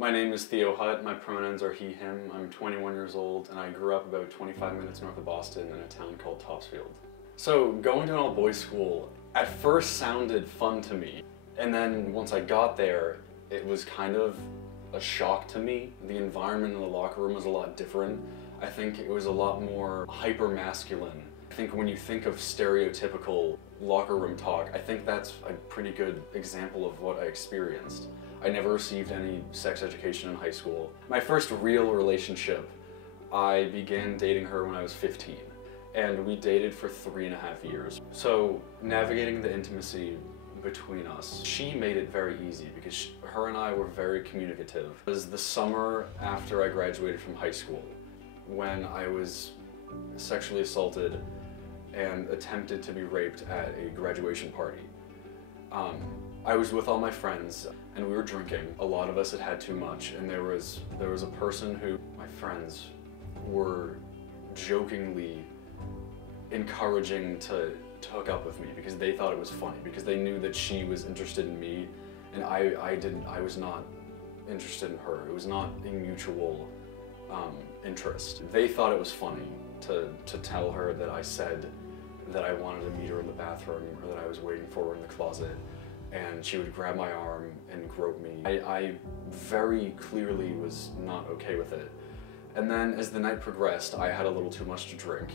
My name is Theo Hutt, my pronouns are he, him, I'm 21 years old, and I grew up about 25 minutes north of Boston in a town called Topsfield. So going to an all-boys school at first sounded fun to me, and then once I got there, it was kind of a shock to me. The environment in the locker room was a lot different. I think it was a lot more hyper-masculine. I think when you think of stereotypical locker room talk, I think that's a pretty good example of what I experienced. I never received any sex education in high school. My first real relationship, I began dating her when I was 15, and we dated for 3.5 years. So navigating the intimacy between us, she made it very easy because her and I were very communicative. It was the summer after I graduated from high school when I was sexually assaulted and attempted to be raped at a graduation party. I was with all my friends and we were drinking. A lot of us had had too much, and there was a person who my friends were jokingly encouraging to hook up with me because they thought it was funny, because they knew that she was interested in me and I was not interested in her. It was not a mutual interest. They thought it was funny to tell her that I said that I wanted to meet her in the bathroom or that I was waiting for her in the closet, and she would grab my arm and grope me. I very clearly was not okay with it. And then as the night progressed, I had a little too much to drink.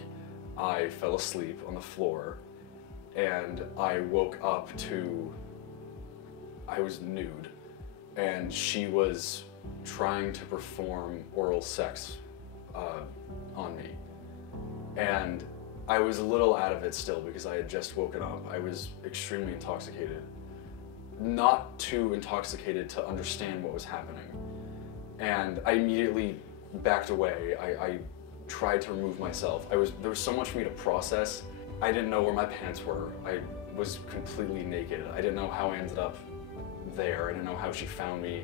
I fell asleep on the floor and I woke up to, I was nude, and she was trying to perform oral sex on me. And I was a little out of it still because I had just woken up. I was extremely intoxicated. Not too intoxicated to understand what was happening. And I immediately backed away. I tried to remove myself. There was so much for me to process. I didn't know where my pants were. I was completely naked. I didn't know how I ended up there. I didn't know how she found me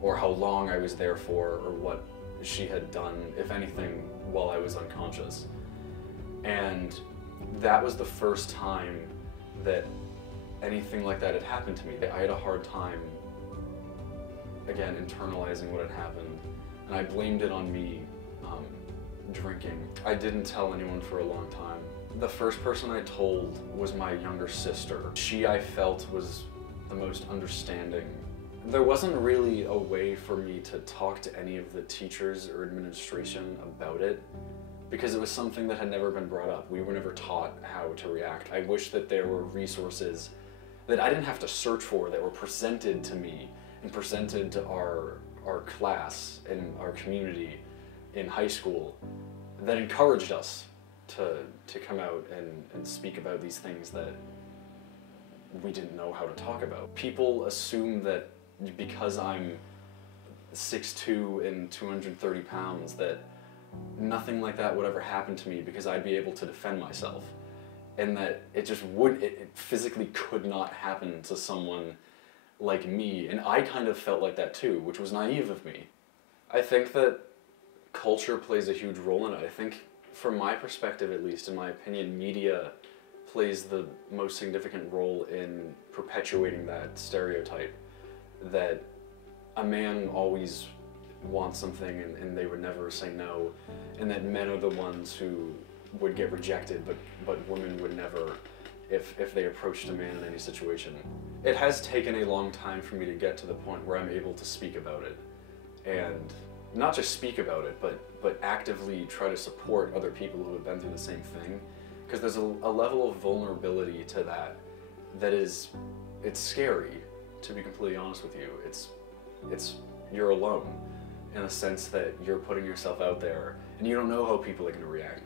or how long I was there for or what she had done, if anything, while I was unconscious. And that was the first time that anything like that had happened to me. I had a hard time, again, internalizing what had happened, and I blamed it on me drinking. I didn't tell anyone for a long time. The first person I told was my younger sister. She, I felt, was the most understanding. There wasn't really a way for me to talk to any of the teachers or administration about it because it was something that had never been brought up. We were never taught how to react. I wish that there were resources that I didn't have to search for, that were presented to me and presented to our class and our community in high school that encouraged us to come out and speak about these things that we didn't know how to talk about. People assume that because I'm 6'2" and 230 pounds that nothing like that would ever happen to me because I'd be able to defend myself, and that it physically could not happen to someone like me. And I kind of felt like that too, which was naive of me. I think that culture plays a huge role in it. I think, from my perspective at least, in my opinion, media plays the most significant role in perpetuating that stereotype that a man always wants something and they would never say no, and that men are the ones who would get rejected, but women would never if they approached a man in any situation. It has taken a long time for me to get to the point where I'm able to speak about it, and not just speak about it, but actively try to support other people who have been through the same thing, because there's a level of vulnerability to that is, it's scary, to be completely honest with you. You're alone in a sense that you're putting yourself out there and you don't know how people are going to react.